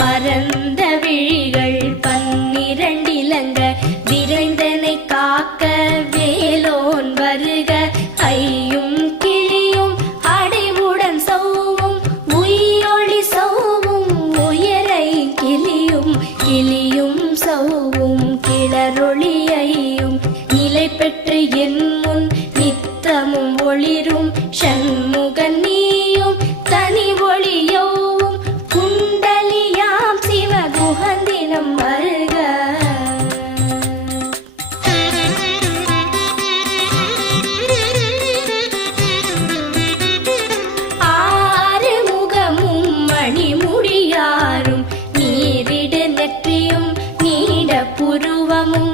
பரந்த விழிகள் பன்னிரண்டிலங்க விரைந்தனை காக்க வேலோன் வருக. கையும் கிளியும் அடைவுடன் சௌவும் உயிரொளி சௌவும் உயரை கிளியும் கிளியும் சௌவும் கிளரொளியையும். நிலை பெற்று என் முன் நித்தமும் ஒளிரும் சங்க മണിമുടിയാറും നീരിട നെറ്റിയും നീട പുരുവമും